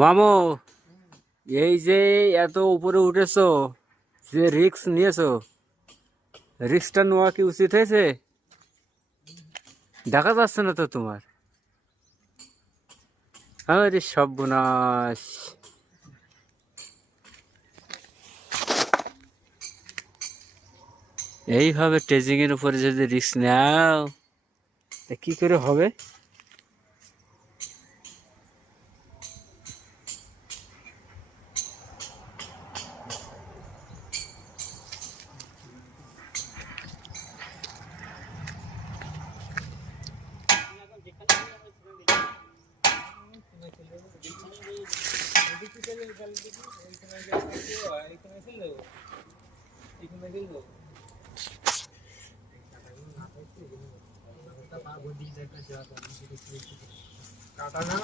মামু, এই যে এত উপরে উঠেছো, যে রিস্ক নিয়েছো, রিস্কটা নেওয়া কি উচিত হয়েছে? দেখা যাচ্ছে না তো তোমার। আরে সর্বনাশ! এইভাবে ট্রেজিং এর উপরে যদি রিস্ক নাও, তা কি করে হবে? কাটা না